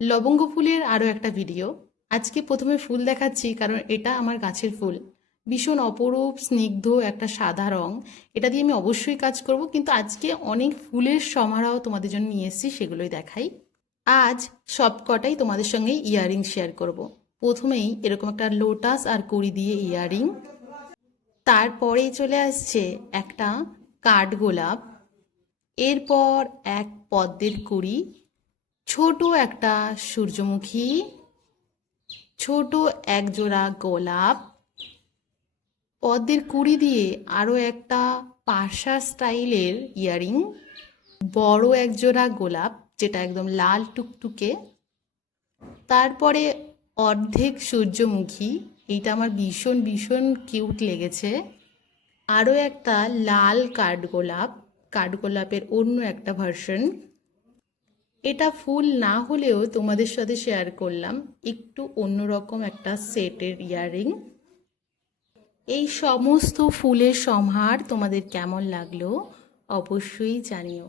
লবঙ্গ ফুলের আরও একটা ভিডিও। আজকে প্রথমে ফুল দেখাচ্ছি কারণ এটা আমার গাছের ফুল। ভীষণ অপরূপ স্নিগ্ধ একটা সাদা রং। এটা দিয়ে আমি অবশ্যই কাজ করব, কিন্তু আজকে অনেক ফুলের সমারোহ তোমাদের জন্য নিয়ে এসেছি, সেগুলোই দেখাই। আজ সব কটাই তোমাদের সঙ্গে ইয়াররিং শেয়ার করব। প্রথমেই এরকম একটা লোটাস আর কুড়ি দিয়ে ইয়াররিং, তারপরেই চলে আসছে একটা কাঠগোলাপ, এরপর এক পদ্মের কুড়ি, ছোট একটা সূর্যমুখী, ছোট এক জোড়া গোলাপ, পদ্মের কুড়ি দিয়ে আরও একটা পাশা স্টাইলের ইয়ারিং, বড় এক জোড়া গোলাপ যেটা একদম লাল টুকটুকে, তারপরে অর্ধেক সূর্যমুখী, এইটা আমার ভীষণ ভীষণ কিউট লেগেছে, আরও একটা লাল কাঠগোলাপ, কাঠগোলাপের অন্য একটা ভার্সন। এটা ফুল না হলেও তোমাদের সাথে শেয়ার করলাম একটু অন্যরকম একটা সেটের ইয়াররিং। এই সমস্ত ফুলের সমাহার তোমাদের কেমন লাগলো অবশ্যই জানিও।